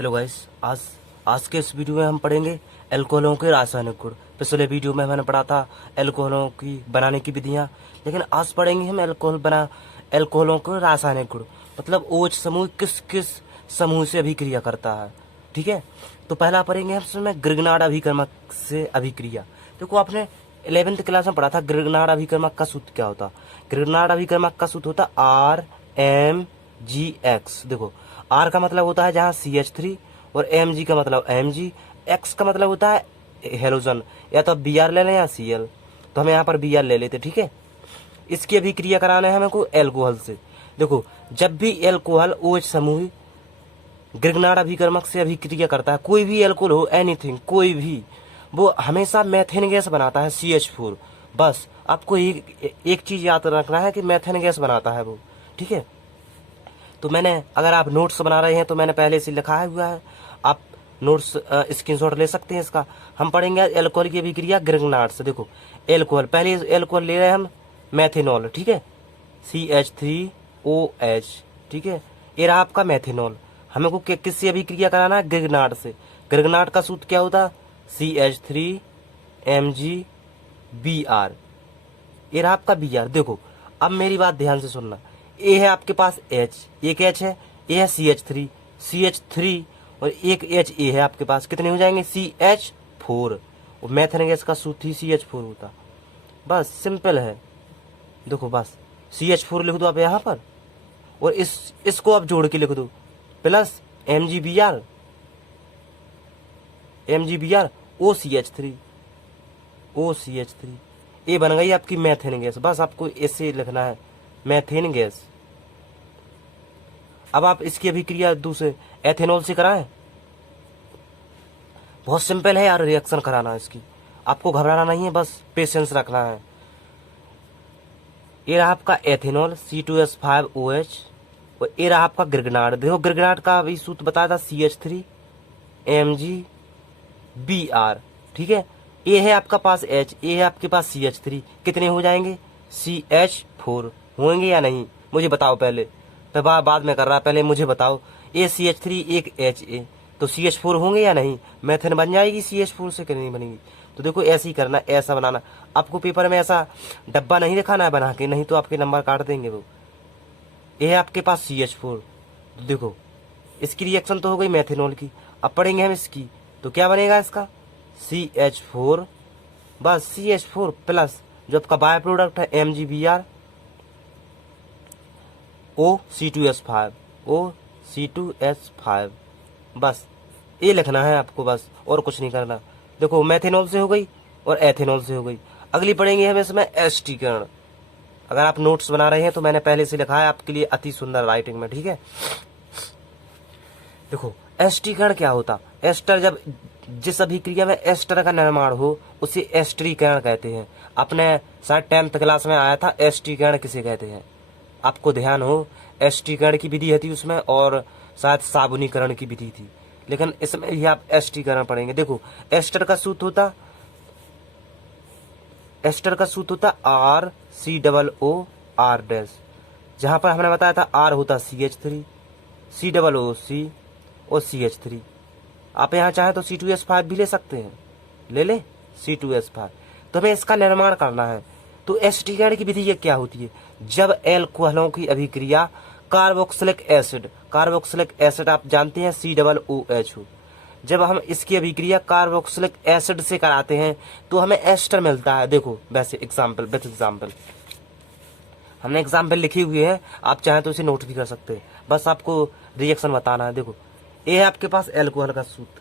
Hello guys, आज आज के इस वीडियो में हम पढ़ेंगे एल्कोहलों के रासायनिक गुण। पिछले वीडियो में मैंने पढ़ा था एल्कोहलों की बनाने की विधियां, लेकिन आज पढ़ेंगे हम एल्कोहलों के रासायनिक गुण। मतलब OH समूह किस किस समूह से अभिक्रिया करता है। ठीक है, तो पहला पढ़ेंगे हम इसमें ग्रिग्नार्ड अभिकर्मक से अभिक्रिया। देखो, आपने 11th क्लास में पढ़ा था ग्रिग्नार्ड अभिकर्मक का सूत्र क्या होता। ग्रिग्नार्ड अभिकर्मक का सूत्र होता RMGX। देखो, R का मतलब होता है जहाँ CH3 और MG का मतलब MG, X का मतलब होता है हेलोजन, या तो Br ले लें या Cl। तो हम यहाँ पर Br ले लेते। ठीक है, इसकी अभिक्रिया कराना है हमको एल्कोहल से। देखो, जब भी एल्कोहल OH समूह ग्रिग्नार्ड अभिकर्मक से अभिक्रिया करता है, कोई भी एल्कोहल हो, एनीथिंग, कोई भी, वो हमेशा मेथेन गैस बनाता है CH4। बस आपको एक चीज याद रखना है कि मेथेन गैस बनाता है वो। ठीक है, तो मैंने, अगर आप नोट्स बना रहे हैं तो मैंने पहले से लिखा हुआ है, आप नोट्स स्क्रीनशॉट ले सकते हैं इसका। हम पढ़ेंगे एल्कोहल की अभिक्रिया ग्रिग्नार्ड से। देखो, एल्कोहल, पहले एल्कोहल ले रहे हैं हम मेथेनॉल। ठीक है, CH3OH। ठीक है, ये रहा आपका मेथेनॉल। हमें को किससे अभिक्रिया कराना है? ग्रिग्नार्ड से। ग्रिग्नार्ड का सूत्र क्या होता? CH3MgBr। ये रहा आपका Br। देखो, अब मेरी बात ध्यान से सुनना। ये है आपके पास H, एक H है, ये है CH3 और एक H ये है आपके पास। कितने हो जाएंगे? CH4। और मेथेन गैस का सूत्र ही CH4 होता। बस सिंपल है। देखो, बस CH4 लिख दो आप यहाँ पर, और इसको आप जोड़ के लिख दो, प्लस MgBr OCH3। ये बन गई आपकी मेथेन गैस। बस आपको ऐसे लिखना है, मेथेन गैस। अब आप इसकी अभिक्रिया दूसरे एथेनॉल से कराएं। बहुत सिंपल है यार रिएक्शन कराना इसकी, आपको घबराना नहीं है, बस पेशेंस रखना है। ये रहा आपका एथेनॉल C2H5OH, और ये रहा आपका ग्रिग्नार्ड। देखो, ग्रिग्नार्ड का अभी सूत्र बताया था CH3MgBr। ठीक है, ये है आपका पास H, ये है आपके पास CH3। कितने हो जाएंगे? CH4 होंगे या नहीं? मुझे बताओ पहले, तो बाद में कर रहा, पहले मुझे बताओ। ये CH3 एक HA, तो CH4 होंगे या नहीं? मेथेन बन जाएगी CH4 से कि नहीं बनेगी? तो देखो, ऐसे ही करना, ऐसा बनाना। आपको पेपर में ऐसा डब्बा नहीं दिखाना है बना के, नहीं तो आपके नंबर काट देंगे वो। ये है आपके पास CH4। तो देखो, इसकी रिएक्शन तो हो गई मेथेनॉल की। अब पढ़ेंगे हम इसकी, तो क्या बनेगा इसका? CH4, बस CH4 प्लस जो आपका बाय प्रोडक्ट है MgBr OC2H5। बस ये लिखना है आपको, बस और कुछ नहीं करना। देखो, मेथेनॉल से हो गई और एथेनॉल से हो गई। अगली पढ़ेंगे हम इसमें एस्टीकरण। अगर आप नोट्स बना रहे हैं तो मैंने पहले से लिखा है आपके लिए अति सुंदर राइटिंग में। ठीक है, देखो, एस्टीकरण क्या होता? एस्टर, जब जिस अभिक्रिया में एस्टर का निर्माण हो उसे एस्टरीकरण कहते हैं। अपने शायद 10th क्लास में आया था एस्टीकरण किसे कहते हैं, आपको ध्यान हो। एस्टीकरण की विधि थी उसमें, और शायद साबुनीकरण की विधि थी, लेकिन इसमें भी आप एस्टीकरण पढ़ेंगे। देखो, एस्टर का सूत्र होता RCOOR-, जहां पर हमने बताया था R होता CH3, COOC और CH3। आप यहाँ चाहें तो C2H5 भी ले सकते हैं, ले C2H5। तो हमें इसका निर्माण करना है। तो एस्टीकरण की विधि ये क्या होती है? जब एल्कोहलों की अभिक्रिया कार्बोक्सिलिक एसिड आप जानते हैं COOH हो, जब हम इसकी अभिक्रिया कार्बोक्सिलिक एसिड से कराते हैं तो हमें एस्टर मिलता है। देखो, वैसे एग्जाम्पल हमने एग्जाम्पल लिखे हुए हैं, आप चाहें तो इसे नोट भी कर सकते हैं, बस आपको रिएक्शन बताना है। देखो, ये है आपके पास एल्कोहल का सूत्र।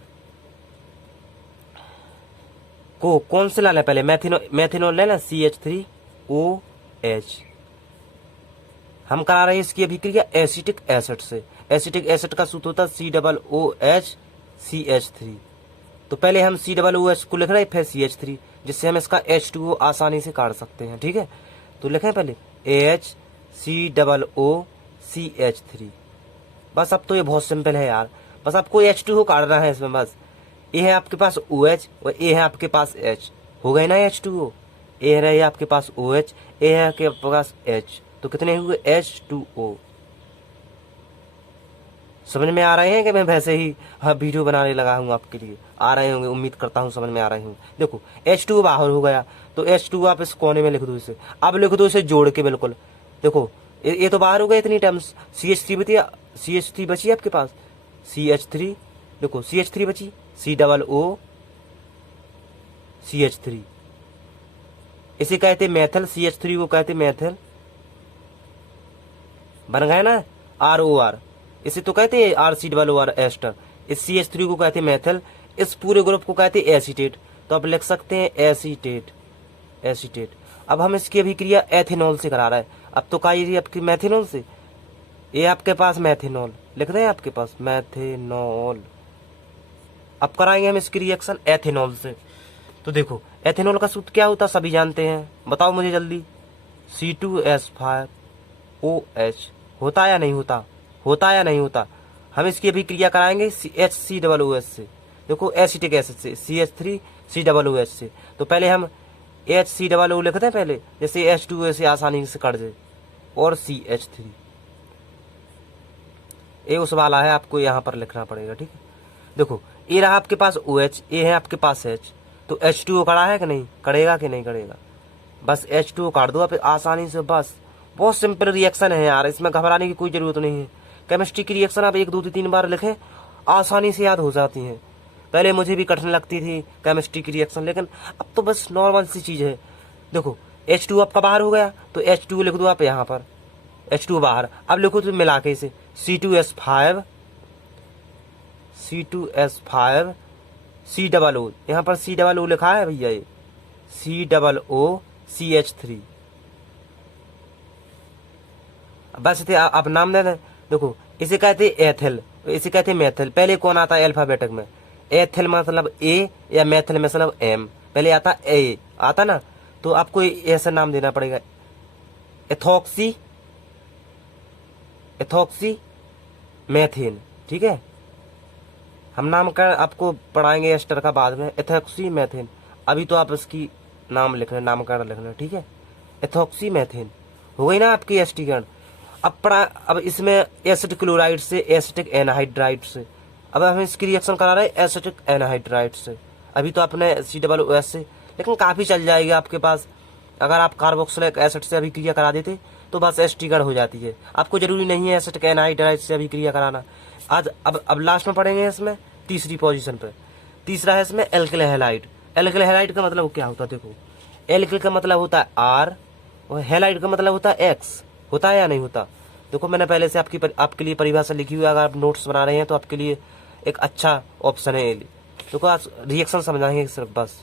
कौन से लाना है? पहले मेथेनॉल लेना, CH3OH। हम करा रहे हैं इसकी अभिक्रिया एसिटिक एसिड से। एसिटिक एसिड का सूत्र होता है COOH-CH3। तो पहले हम COOH को लिख रहे हैं, फिर CH3, जिससे हम इसका H2O आसानी से काट सकते हैं। ठीक है, तो लिखें पहले HCOOCH3। बस अब तो ये बहुत सिंपल है यार, बस आपको H2O काटना है इसमें। बस ये है आपके पास OH और ये है आपके पास H, हो गए ना H2O। ये है आपके पास OH, ये है आपके पास H, तो कितने हुए? H2O। समझ में आ रहे हैं कि मैं वैसे ही हाँ वीडियो बनाने लगा हूँ आपके लिए? आ रहे होंगे, उम्मीद करता हूँ समझ में आ रहे हूँ। देखो H2 बाहर हो गया, तो H2 आप इस कोने में लिख दो इसे। अब लिख दो इसे जोड़ के बिल्कुल। देखो ये तो बाहर हो गए इतनी टर्म्स। CH3 बची, CH3 बची आपके पास, CH3। देखो CH3 बची, COO CH3, इसे कहते मेथल। CH3 को कहते मेथल। बन गए ना, ROR, इसे तो कहते हैं RCOR एस्टर। इस CH3 को कहते मेथल। इस पूरे ग्रुप को कहते एसीटेट। तो आप लिख सकते हैं एसीटेट, एसीटेट। अब हम इसकी अभिक्रिया एथेनॉल से करा रहे हैं। अब तो का ये आपकी मैथेनॉल से, ये आपके पास मैथेनॉल लिख रहे हैं आपके पास, मैथेनॉल। अब कराएंगे हम इसकी रिएक्शन एथेनॉल से। तो देखो एथेनॉल का सूत्र क्या होता है सभी जानते हैं, बताओ मुझे जल्दी। C2H5OH होता या नहीं होता? होता या नहीं होता? हम इसकी अभिक्रिया कराएंगे HCOOH से। देखो एसिटिक एसिड से, CH3COOH से। तो पहले हम HCOO लिखते हैं पहले, जैसे H2O से आसानी से कट जाए, और CH3। ये उस वाला है, आपको यहाँ पर लिखना पड़ेगा, ठीक है। देखो ये रहा आपके पास OH, ये है आपके पास H। तो H2O कड़ा है कि नहीं, करेगा कि नहीं करेगा? बस H2O काट दो आप आसानी से, बस। बहुत सिंपल रिएक्शन है यार, इसमें घबराने की कोई जरूरत नहीं है। केमिस्ट्री की रिएक्शन आप 1 2 3 बार लिखें, आसानी से याद हो जाती हैं। पहले मुझे भी कठिन लगती थी केमिस्ट्री की रिएक्शन, लेकिन अब तो बस नॉर्मल सी चीज है। देखो H2 आपका बाहर हो गया, तो H2 लिख दो आप यहाँ पर, H2 बाहर। अब लिखो तो मिला के इसे C2H5 COO, यहाँ पर COO लिखा है भैया, ये COOCH3। बस थे आप नाम दे दें। देखो इसे कहते एथिल, इसे कहते मेथिल। पहले कौन आता है अल्फाबेटिक में? एथिल मतलब A, या मेथिल मतलब M। पहले आता A, आता ना, तो आपको ऐसा नाम देना पड़ेगा, एथॉक्सी, एथॉक्सी मेथेन, ठीक है। हम नाम का आपको पढ़ाएंगे एस्टर का बाद में, एथॉक्सी मेथेन। अभी तो आप इसकी नाम लिखना, नामकरण लिखना, ठीक है। एथॉक्सी मेथेन हो गई ना आपकी एस्टीकरण। अब इसमें एसिड क्लोराइड से एसिटिक एनहाइड्राइड से, अब हम इसकी रिएक्शन करा रहे हैं एसिटिक एनहाइड्राइड से। अभी तो आपने COOS से, लेकिन काफी चल जाएगी आपके पास। अगर आप कार्बोक्सिलिक एसिड से अभिक्रिया करा देते तो बस एस्टीकरण हो जाती है। आपको जरूरी नहीं है एसिटिक एनहाइड्राइड से अभिक्रिया कराना। आज अब लास्ट में पढ़ेंगे इसमें तीसरी पोजीशन पे। तीसरा है इसमें एल्किल हैलाइड। एल्किल हैलाइड का मतलब क्या होता है? देखो एल्किल का मतलब होता है R, और हैलाइड का मतलब होता है X। होता है या नहीं होता? देखो मैंने पहले से आपके लिए परिभाषा लिखी हुई है, अगर आप नोट्स बना रहे हैं तो आपके लिए एक अच्छा ऑप्शन है। देखो आज रिएक्शन समझाएंगे सिर्फ बस।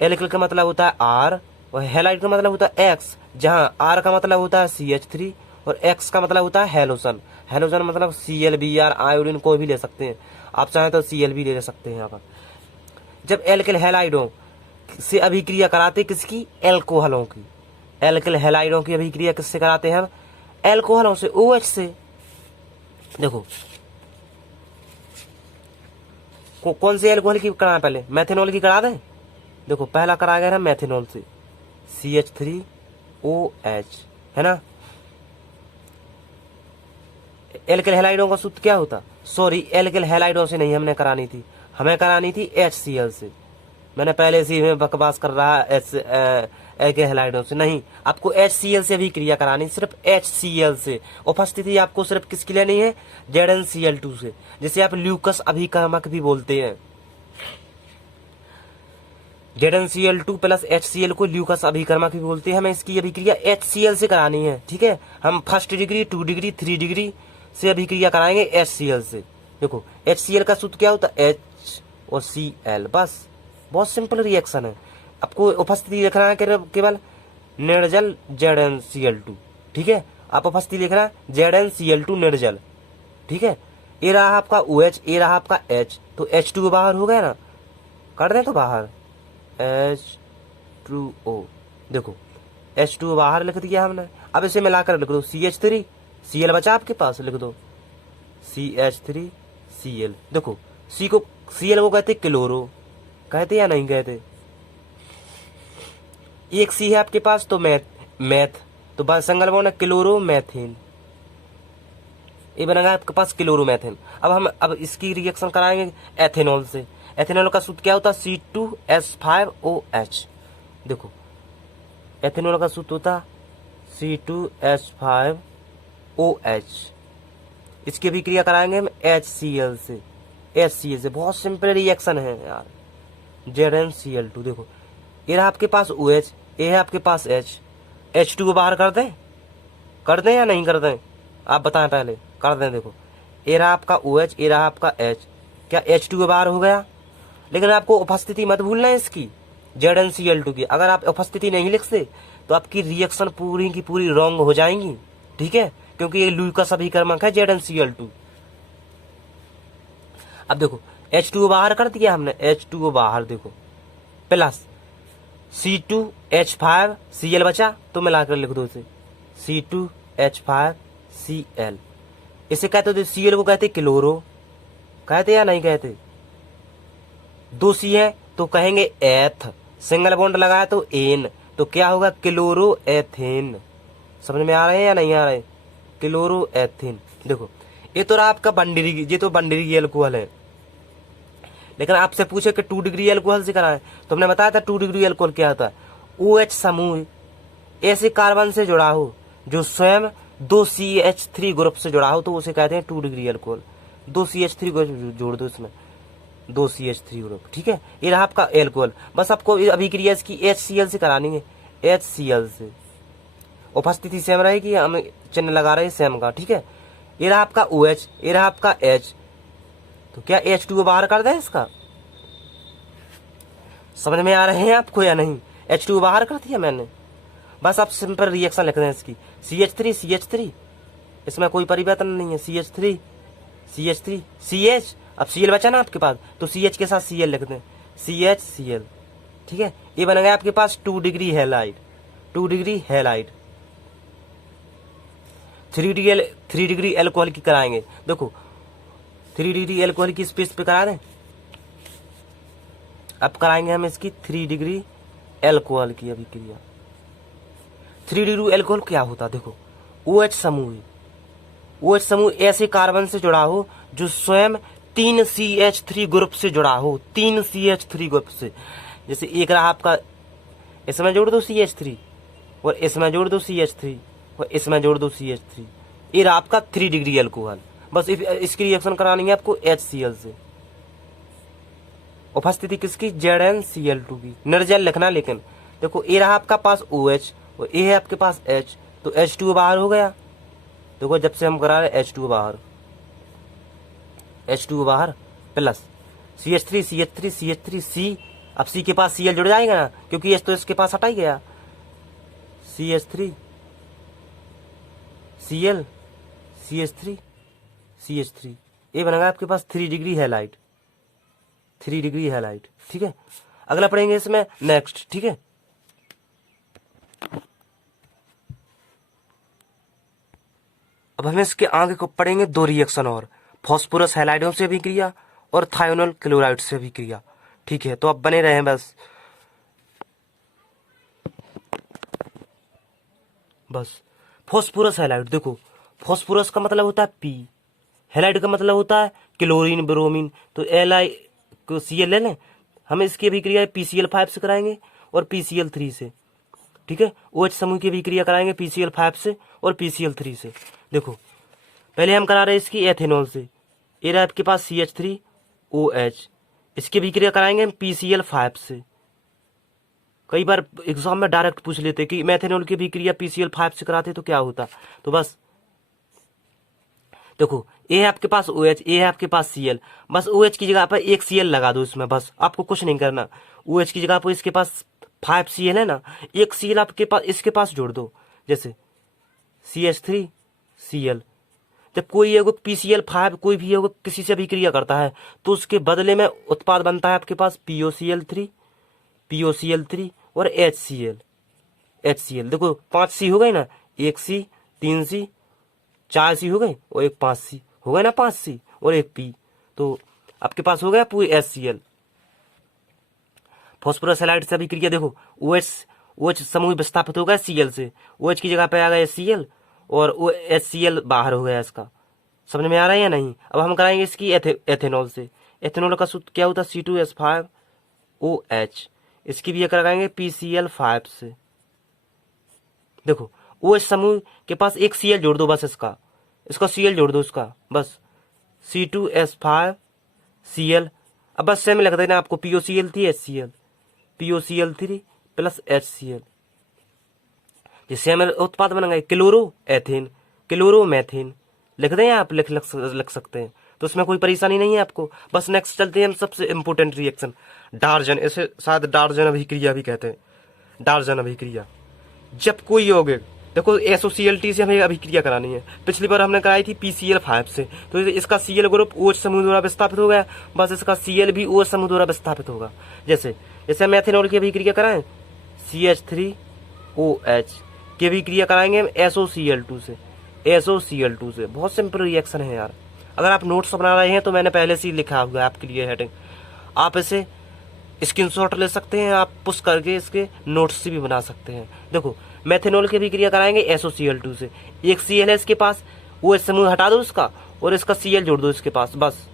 एल्किल का मतलब होता है R, और हैलाइड का मतलब होता है X, जहाँ R का मतलब होता है CH3 और X का मतलब होता है हेलोजन। हेलोजन मतलब ClBr, आयोडीन कोई भी ले सकते हैं, आप चाहें तो Cl भी ले सकते हैं यहाँ पर। जब एल्किल हैलाइडों से अभिक्रिया कराते किसकी? एल्कोहलों की। एल्किल हैलाइडों की अभिक्रिया किससे कराते हैं हम? एल्कोहलों से, OH से। देखो कौन से एल्कोहल की कराएं? पहले मैथेनॉल की करा दें। देखो पहला करा गया ना मैथेनॉल से, CH3OH, है ना। एल्किल हैलाइडों का सूत्र क्या होता? सॉरी, एल्किल हैलाइडों से नहीं हमने करानी थी, हमें करानी थी HCl से। मैंने पहले से ही बकवास कर रहा एल्किल हैलाइडों से नहीं, आपको HCl से भी क्रिया करानी, सिर्फ HCl से। उपस्थिति आपको सिर्फ किसकी लेनी है? ZnCl2 से, जिसे आप ल्यूकस अभिकर्मक भी बोलते हैं। ZnCl2 प्लस HCl को ल्यूकस अभिकर्मक भी बोलते हैं। हमें इसकी अभिक्रिया HCl से करानी है, ठीक है। हम 1st डिग्री, 2 डिग्री, 3 डिग्री से अभिक्रिया कराएंगे HCl से। देखो HCl का सूत्र क्या होता है? H और Cl, बस। बहुत सिंपल रिएक्शन है। आपको उपस्थिति लिखना है केवल निर्जल ZnCl2, ठीक है। आप उपस्थिति लिखना ZnCl2 निर्जल, ठीक है। ये रहा आपका OH, ये रहा आपका H, तो H2 बाहर हो गया ना, कर दें तो बाहर H2O। देखो H2O बाहर लिख दिया हमने। अब इसे मिलाकर लिख दो CH3, Cl बचा आपके पास, लिख दो CH3Cl। देखो Cl को कहते क्लोरो, कहते या नहीं कहते? एक C है आपके पास, तो मैथ, तो बस सिंगल बॉन्ड क्लोरो मैथेन। ये बनेगा आपके पास क्लोरोमेथेन। अब इसकी रिएक्शन कराएंगे एथेनॉल से। एथेनॉल का सूत्र क्या होता है? C2H5OH। देखो एथेनॉल का सूत्र होता C2H5OH। इसकी भी क्रिया कराएंगे हम HCl से। HCl से बहुत सिंपल रिएक्शन है यार, ZnCl2। देखो ये रहा आपके पास OH, ये है आपके पास H। H2 बाहर कर दें या नहीं कर दें? आप बताएं पहले। कर दें। देखो ये रहा आपका OH, ये रहा आपका H। क्या H2 बाहर हो गया? लेकिन आपको उपस्थिति मत भूलना है इसकी, ZnCl2 की। अगर आप उपस्थिति नहीं लिखते तो आपकी रिएक्शन पूरी की पूरी रॉन्ग हो जाएंगी, ठीक है, क्योंकि ये लुई का समीकरण है ZnCl2। अब देखो H2 बाहर कर दिया हमने, H2 बाहर, देखो प्लस C2H5Cl बचा, तो मिलाकर लिख दो इसे C2H5Cl। इसे कहते थे Cl को कहते क्लोरो, कहते या नहीं कहते? 2 C है तो कहेंगे एथ, सिंगल बॉन्ड लगाया तो एन, तो क्या होगा? Chloro ethane. समझ में आ रहे हैं या नहीं आ रहे? Chloro ethane. देखो ये तो रहा आपका बंडरी, ये तो बंडरी एल्कोहल है। लेकिन आपसे पूछे कि 2 डिग्री एल्कोहल से कराएं, तो हमने बताया था 2 डिग्री एल्कोहल क्या होता है? OH समूह ऐसे कार्बन से जुड़ा हो जो स्वयं 2 CH3 ग्रुप से जुड़ा हो, तो उसे कहते हैं 2 डिग्री एल्कोहल। 2 CH3 ग्रुप जोड़ दो इसमें, 2 CH3 ग्रुप, ठीक है। ये रहा आपका एल्कोहल। बस आपको अभिक्रिया इसकी HCl से करानी है, HCl से। उपस्थिति सेम रहेगी, हम चिन्ह लगा रहे हैं सेम का, ठीक है। ये रहा आपका OH, ये रहा आपका H, तो क्या H2 बाहर कर दें इसका? समझ में आ रहे हैं आपको या नहीं? H2 बाहर कर दिया मैंने। बस आप सिंपल रिएक्शन लिख दें इसकी, CH3 इसमें कोई परिवर्तन नहीं है, CH3 CH। अब Cl बचा ना आपके पास, तो CH के साथ Cl लिख दें, CHCl, ठीक है। ये बन गया आपके पास 2 degree halide. 2 degree halide. 3 degree alcohol की कराएंगे। देखो 3 डिग्री एल्कोहल की स्पेस पे करा दें। अब कराएंगे हम इसकी 3 डिग्री एल्कोहल की अभिक्रिया। 3 डिग्री एल्कोहल क्या होता? देखो OH समूह ऐसे कार्बन से जुड़ा हो जो स्वयं 3 CH3 ग्रुप से जुड़ा हो, 3 CH3 ग्रुप से। जैसे एक रहा आपका, इसमें जोड़ दो CH3 और इसमें जोड़ दो CH3 और इसमें जोड़ दो CH3। ये रहा आपका 3 डिग्री एल्कोहल। बस इसकी रिएक्शन करानी है आपको HCl से। उपस्थिति किसकी? ZnCl2 की। निर्जल लिखना लेकिन। देखो ये रहा आपका पास OH और ये है आपके पास H, तो H2 बाहर हो गया। देखो जब से हम करा रहे H2 बाहर प्लस CH3 अब C के पास Cl जुड़ जाएगा ना, क्योंकि H तो इसके पास हटा ही गया। CH3 Cl CH3 ये बनेगा आपके पास 3 डिग्री हैलाइड। 3 डिग्री हैलाइड, ठीक है। अगला पढ़ेंगे इसमें नेक्स्ट, ठीक है। अब हमें इसके आगे को पढ़ेंगे 2 रिएक्शन और, फास्फोरस हैलाइडों से भी क्रिया और थायोनल क्लोराइड से भी क्रिया, ठीक है। तो अब बने रहे बस फास्फोरस हैलाइड। देखो फास्फोरस का मतलब होता है P, हैलाइड का मतलब होता है क्लोरीन ब्रोमीन। तो Li को Cl ले लें, हम इसकी अभिक्रिया PCl5 से कराएंगे और PCl3 से, ठीक है। OH समूह की अभिक्रिया कराएंगे PCl5 से और PCl3 से। देखो पहले हम करा रहे हैं इसकी एथेनॉल से। ये रहा आपके पास CH3OH, इसकी अभिक्रिया कराएंगे हम PCl5 से। कई बार एग्जाम में डायरेक्ट पूछ लेते कि मेथेनॉल की अभिक्रिया PCl5 से कराते तो क्या होता। तो बस देखो ये है आपके पास OH, ये है आपके पास Cl। बस OH की जगह पर एक Cl लगा दो इसमें, बस आपको कुछ नहीं करना। OH की जगह पर इसके पास 5Cl है ना, एक Cl आपके पास इसके पास जोड़ दो, जैसे CH3Cl। जब कोई एगो PCl5 कोई भी एगो किसी से अभिक्रिया करता है तो उसके बदले में उत्पाद बनता है आपके पास POCl3 और HCl। देखो 5C हो गए ना, 1C 3C 4C हो गए और एक 5C हो गए ना, 5C और एक P, तो आपके पास हो गया पूरी HCl। फास्फोरस हैलाइड से अभिक्रिया देखो OH समूह विस्थापित हो गया Cl से, OH की जगह पे आ गया Cl और HCl बाहर हो गया इसका, समझ में आ रहा है या नहीं। अब हम कराएंगे इसकी एथेनॉल से। एथेनॉल का सूत्र क्या होता है, C2H5OH। इसकी भी कराएंगे PCl5 से। देखो OH समूह के पास एक Cl जोड़ दो बस, इसका Cl जोड़ दो उसका बस, C2H5Cl। अब बस सेम लग देना आपको, POCl3 HCl, POCl3 plus HCl, जिससे हमें उत्पाद बनेगा क्लोरो एथेन, क्लोरोमेथेन लिख दें आप, लिख सकते हैं, तो उसमें कोई परेशानी नहीं है आपको। बस नेक्स्ट चलते हैं हम सबसे इंपोर्टेंट रिएक्शन, डार्जन। इसे शायद डार्जन अभिक्रिया भी कहते हैं, डार्जन अभिक्रिया। जब कोई यौगिक, देखो SOCl से हमें अभिक्रिया करानी है, पिछली बार हमने कराई थी PCl5 से, तो इसका Cl ग्रुप OH समूह द्वारा विस्थापित हो गया, बस इसका Cl भी OH समूह द्वारा विस्थापित होगा। जैसे हम एथेनॉल की अभिक्रिया कराएं, CH3OH की अभिक्रिया कराएंगे हम SOCl2 से, SOCl2 से। बहुत सिंपल रिएक्शन है यार। अगर आप नोट्स बना रहे हैं तो मैंने पहले से ही लिखा हुआ है आपके लिए हेडिंग, आप इसे स्क्रीनशॉट ले सकते हैं, आप पुश करके इसके नोट्स से भी बना सकते हैं। देखो मेथेनॉल की अभिक्रिया कराएंगे SOCl2 से, एक Cl है इसके पास, वो समूह हटा दो इसका और इसका Cl जोड़ दो इसके पास, बस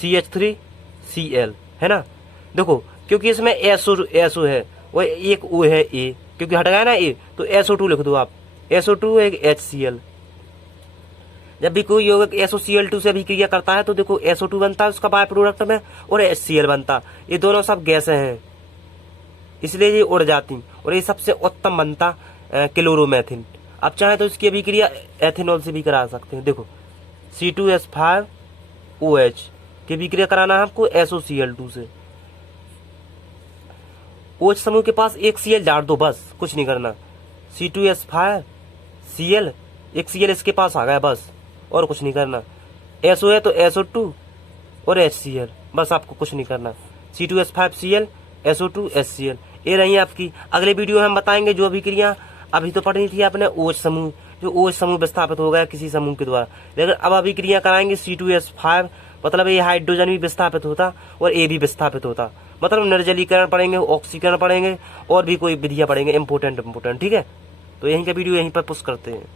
CH3Cl है ना। देखो क्योंकि इसमें SO है और एक O है A, क्योंकि हट गया ना A, तो SO2 लिख दो आप, SO2 एक HCl। जब भी कोई यौगिक SOCl2 से अभिक्रिया करता है तो देखो SO2 बनता है उसका बाय प्रोडक्ट में, और HCl बनता, ये दोनों सब गैसें हैं, इसलिए ये उड़ जाती, और ये सबसे उत्तम बनता क्लोरोमेथिन। अब चाहे तो इसकी अभिक्रिया एथेनॉल से भी करा सकते हैं। देखो C2H5OH की अभिक्रिया कराना है आपको SOCl2 से। OH समूह के पास एक Cl डाल दो बस, कुछ नहीं करना, C2H5Cl, एक Cl इसके पास आ गया बस, और कुछ नहीं करना। SO है तो SO2 और HCl, बस आपको कुछ नहीं करना, C2H5Cl SO2 HCl। ये रही आपकी। अगले वीडियो में हम बताएंगे जो अभिक्रिया अभी तो पढ़नी थी आपने, OH समूह, जो OH समूह विस्थापित हो गया किसी समूह के द्वारा, लेकिन अब अभिक्रिया कराएंगे C2H5, मतलब ये हाइड्रोजन भी विस्थापित होता और A भी विस्थापित होता, मतलब निर्जलीकरण पढ़ेंगे, ऑक्सीकरण पढ़ेंगे, और भी कोई विधियां पढ़ेंगे इंपोर्टेंट, ठीक है। तो यहीं का वीडियो यहीं पर पुश करते हैं।